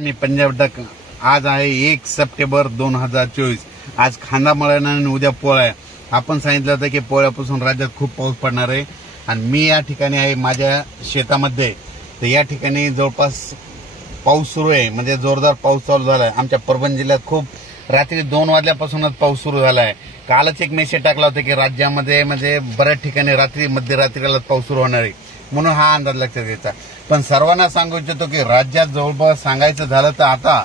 मी Punjab duck. आज आहे 1 September 2024। आज खांदा मळणार आणि उद्या पोळ्या। आपण सांगितलं होतं की पोळ्यापासून राज्यात खूप पाऊस पडणार आहे आणि मी या ठिकाणी आहे माझ्या शेतामध्ये। तर या ठिकाणी जवळपास पाऊस सुरू आहे, म्हणजे जोरदार पाऊस चालू झाला आहे। आमच्या परभणी जिल्ह्यात खूप रात्री 2 वाजल्यापासूनच पाऊस सुरू झाला आहे। कालच एक मेसेज टाकला होता की राज्यामध्ये म्हणजे बऱ्याच ठिकाणी रात्री मध्यरात्रीला पाऊस सुरू होणार आहे, म्हणून हा अंदाज लक्षात घ्यायचा। पण सर्वांना सांगू इच्छितो की राज्यात जवळपास सांगायचं झालं तर आता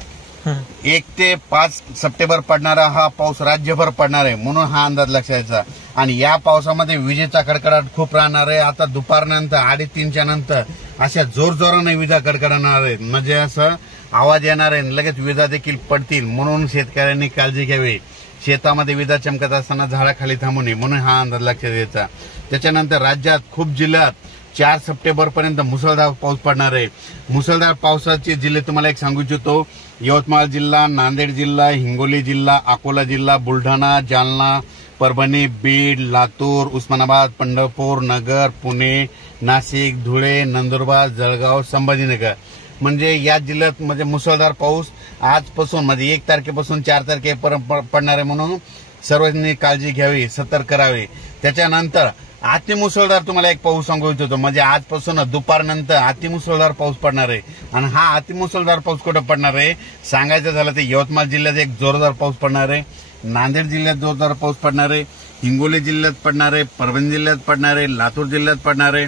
1 ते 5 सप्टेंबर पडणारा हा पाऊस राज्यभर पडणार आहे, म्हणून हा अंदाज लक्षात घ्यायचा। आणि या पावसामध्ये विजेचा कडकडाट खूप राहणार आहे। आता दुपारनंतर 2:30च्या नंतर अशा जोरजोराने विजा कडकडणार आहेत, म्हणजे असं आवाज येणार आहे, लगेच विजा देखील पडतील, म्हणून शेतकऱ्यांनी काळजी घ्यावी। शेतामध्ये विजा चमकत असताना झाडाखाली थांबू नये, म्हणून हा अंदाज लक्षात घ्यायचा। त्याच्यानंतर राज्यात खूप जिल्ह्यात 4 सप्टेंबर पर्यंत मुसळधार पाऊस पडणार आहे। मुसळधार पावसाचे जिल्हे तुम्हाला एक सांगू इच्छितो, यवतमाळ जिल्हा, नांदेड जिल्हा, हिंगोली जिल्हा, अकोला जिल्हा, बुलढाणा, जालना, परभणी, बीड, लातूर, उस्मानाबाद, पंढरपूर, नगर, पुणे, नाशिक, धुळे, नंदुरबार, जळगाव, संभाजीनगर, म्हणजे या जिल्ह्यात म्हणजे मुसळधार पाऊस आजपासून म्हणजे 1 तारखेपासून 4 तारखेपर्यंत पडणार आहे, म्हणून सर्वांनी काळजी घ्यावी, सतर्क करावे। त्याच्यानंतर अतिमुसळधार तुम्हाला एक पाऊस सांगू इच्छितो, म्हणजे आजपासून दुपारनंतर अतिमुसळधार पाऊस पडणार आहे। आणि हा अतिमुसळधार पाऊस कुठे पडणार आहे सांगायचं झालं तर यवतमाळ जिल्ह्यात एक जोरदार पाऊस पडणार आहे, नांदेड जिल्ह्यात जोरदार पाऊस पडणार आहे, हिंगोली जिल्ह्यात पडणार आहे, परभणी जिल्ह्यात पडणार आहे, लातूर जिल्ह्यात पडणार आहे,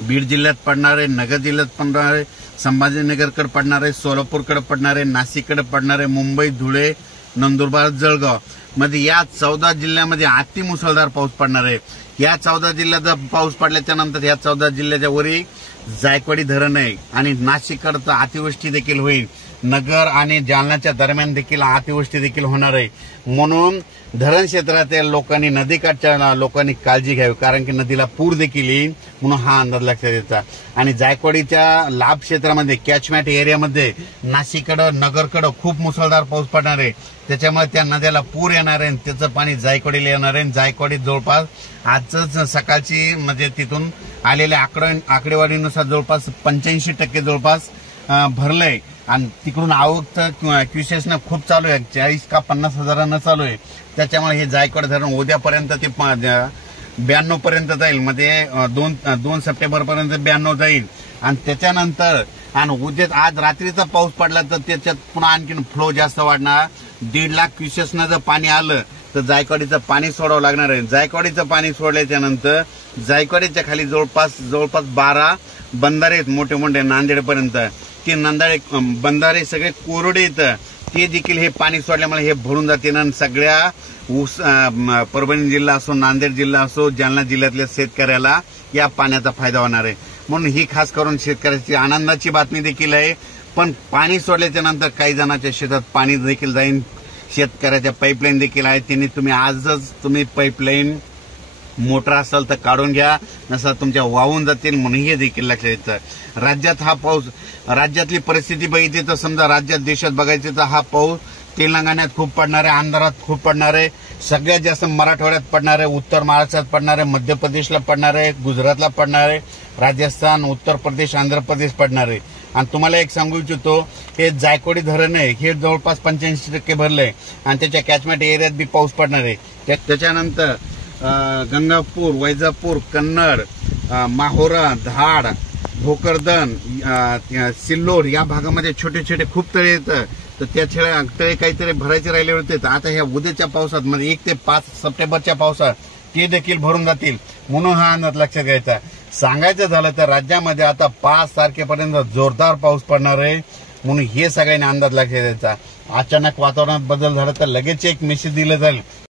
बीड जिल्ह्यात पडणार आहे, नगर जिल्ह्यात पडणार आहे, संभाजीनगरकडे पडणार आहे, सोलापूरकडे पडणार आहे, नाशिककडे पडणार आहे, मुंबई, धुळे, नंदुरबार, जळगाव, मध्ये या 14 जिल्ह्यामध्ये अतिमुसळधार पाऊस पडणार आहे। या 14 जिल्ह्याचा पाऊस पडल्याच्या नंतर या 14 जिल्ह्याच्या वरी जायकवाडी धरण आहे आणि नाशिककडे अतिवृष्टी देखील होईल। नगर आणि जालन्याच्या दरम्यान देखील अतिवृष्टी देखील होणार आहे, म्हणून धरण क्षेत्रातील लोकांनी, नदीकाठच्या लोकांनी काळजी घ्यावी, कारण की नदीला पूर देखील येईल, म्हणून हा अंदाज लक्षात घ्यायचा। आणि जायकवाडीच्या लाभ क्षेत्रामध्ये कॅचमेंट एरियामध्ये नाशिककडे, नगरकडे खूप मुसळधार पाऊस पडणार आहे, त्याच्यामुळे त्या नद्याला पूर येणार आहे, त्याचं पाणी जायकवाडीला येणार आहे। जायकवाडी जवळपास आजच सकाळची म्हणजे तिथून आलेल्या आकडेवारीनुसार जवळपास 85% जवळपास भरलंय आणि तिकडून आवक क्युसेसनं खूप चालू आहे, 40 का 50 हजारांना चालू आहे। त्याच्यामुळे हे जायकवाड धरण उद्यापर्यंत ते 92 पर्यंत जाईल, म्हणजे 2 सप्टेंबर पर्यंत 92 जाईल। आणि त्याच्यानंतर आणि उद्या आज रात्रीचा पाऊस पडला तर त्याच्यात पुन्हा आणखीन फ्लो जास्त वाढणार। 1.5 लाख क्युसेसनं जर पाणी आलं तर जायकवाडीचं पाणी सोडावं लागणार आहे। जायकवाडीचं पाणी सोडल्याच्या नंतर जायकवाडीच्या खाली जवळपास 12 बंधारे आहेत मोठे मोठे नांदेडपर्यंत, ते बंधारे सगळे कोरडे येतं, ते देखील हे पाणी सोडल्यामुळे हे भरून जाते आणि सगळ्या परभणी जिल्हा असो, नांदेड जिल्हा असो, जालना जिल्ह्यातल्या शेतकऱ्याला या पाण्याचा फायदा होणार आहे। म्हणून ही खास करून शेतकऱ्याची आनंदाची बातमी देखील आहे। पण पाणी सोडल्याच्या नंतर काही जणांच्या शेतात पाणी देखील जाईल, शेतकऱ्याच्या पाईपलाईन देखील आहे, त्यांनी तुम्ही आजच तुम्ही पाईपलाईन मोटर असेल तर काढून घ्या, नसेल तुमच्या वाहून जातील, म्हणून हे देखील लक्षात घ्यायचं। राज्यात हा पाऊस, राज्यातली परिस्थिती बघितली तर समजा राज्यात देशात बघायचं तर हा पाऊस तेलंगणात खूप पडणार आहे, आंध्रात खूप पडणार आहे, सगळ्यात जास्त मराठवाड्यात पडणार आहे, उत्तर महाराष्ट्रात पडणार आहे, मध्य प्रदेशला पडणार आहे, गुजरातला पडणार आहे, राजस्थान, उत्तर प्रदेश, आंध्र प्रदेश पडणार आहे। आणि तुम्हाला एक सांगू इच्छितो, हे जायकवाडी धरण आहे, हे जवळपास 85% भरलंय आणि त्याच्या कॅचमेंट एरियात बी पाऊस पडणार आहे। त्याच्यानंतर गंगापूर, वैजापूर, कन्नड, माहोरा, धाड, भोकरदन, सिल्लोड या भागामध्ये छोटे छोटे खूप तळे येतं, तर त्या तळे काहीतरी भरायचे राहिले होते, तर आता ह्या उद्याच्या पावसात म्हणजे 1 ते 5 सप्टेंबरच्या पावसात ते देखील भरून जातील, म्हणून हा अंदाज लक्षात घ्यायचा। सांगायचं झालं तर राज्यामध्ये आता 5 तारखेपर्यंत जोरदार पाऊस पडणार आहे, म्हणून हे सगळ्यांनी अंदाज लक्षात घ्यायचा। अचानक वातावरणात बदल झाला तर लगेच एक मेसेज दिला जाईल